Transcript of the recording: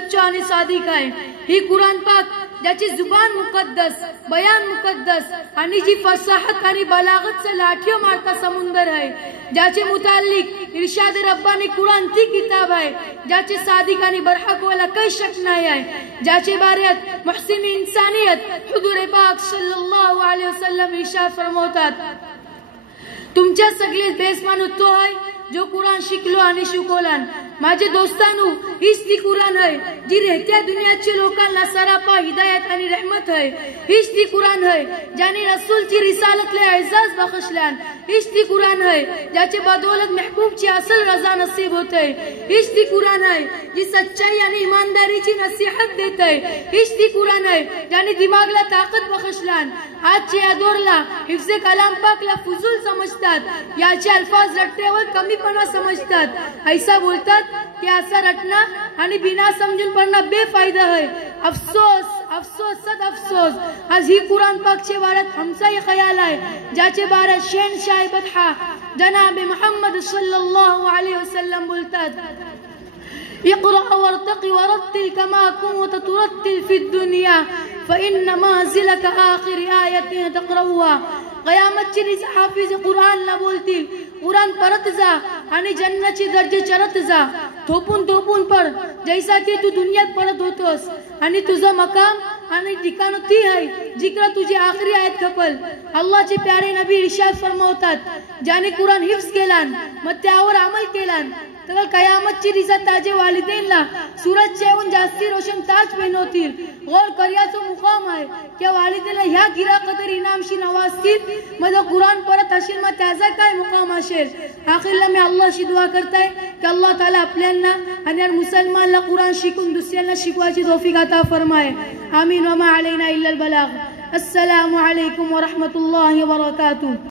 सच्चा आणि सादिक आहे। ही कुराण पाक ज्याची जुबान मुकद्दस, बयान मुकद्दस आणि जी फसाहत आणि बलागतचं लाठियों मारता समुंदर है, ज्याचे मुतालिक इरशाद रब्बानी कुरान ती किताब है, ज्याचे सादिक आणि बरहक वाला काही शक नाही आहे, ज्याचे बारेत मुहसिन इंसानियत हुजूर पाक सल्लल्लाहु अलैहि वसल्लम इरशाद फरमावतात, तुमच्या सगळे बेसमान तो आहे जो कुराण शिकलो आणि शिकवलान। माझे दोस्तांनो, हीच ती कुराण आहे जी रहत्या दुनियाच्या लोकांना सरापा हिदायत आणि रहमत आहे। हीच ती कुराण आहे ज्याने रसूलची रिसालतले एजाज बख्शल्यान। हीच ती कुराण आहे ज्याचे बदौलत महबूबची असल रजा नसीब होते। हीच ती कुराण आहे जी सच्चाई आणि ईमानदारीची नसीहत देते। हीच ती कुराण आहे ज्याने दिमागला ताकद बख्शल्यान। आजच्या या दौरला हिफ्झे कलाम पाकला फुजूल समजतात, याचे अल्फाज रटण्यावर कमीपणा समजतात। ऐसा बोलतात कि ऐसा रटना आणि बिना समजून पढ़ना बेफायदा है। अफसोस अफसोस सद अफसोस, आज ही कुरान पाकचे बारात हमचा ये ख्याल आहे ज्याचे बारात शहनशाह बदहा जनाब मोहम्मद सल्लल्लाहु अलैहि वसल्लम बोलतात, इक़रा वरतक़ी वरत्तिल कमा कुंत तुरत्तिल फी दुनिया फइन्न मंज़िलक आखिर आयतिन तक़रऊहा। क़यामतची रिज हाफिज कुरानला बोलतील, कुरान परत जा आणि जन्नतचे दर्जे चरत जा, थोपून थोपून पढ़ जैसा की तू दुनियात पढ़त होतोस, आणि तुझा मकाम आणि ठिकाण ती आहे जिकडे तुझी आखरी आयत खपल। अल्लाहचे प्यारे नबी इरशाद फरमावतात, ज्याने कुरान हिफ्ज केलान मग त्यावर अमल केलान तर कयामतची रिजा ताजे वालिदेनला सूरजच्याहून जास्ती रोशन ताज पहनवतील। गौर कर्याचो मुकाम आहे त्या वालिदेला ह्या गिरा कदर इनामशी नवाजतील, मग कुरान परत असेल मग त्याचा काय मुकाम असेल। आखिरला मी अल्लाहशी दुआ करताय की अल्लाह ताला आपल्याला आणि मुसलमानला कुरान शिकून दुसऱ्यांना शिकवायची तौफीक अता फरमाए। आमीन व मा अलैना इल्लल बलाग। अस्सलामु अलैकुम व रहमतुल्लाहि व बरकातुहू।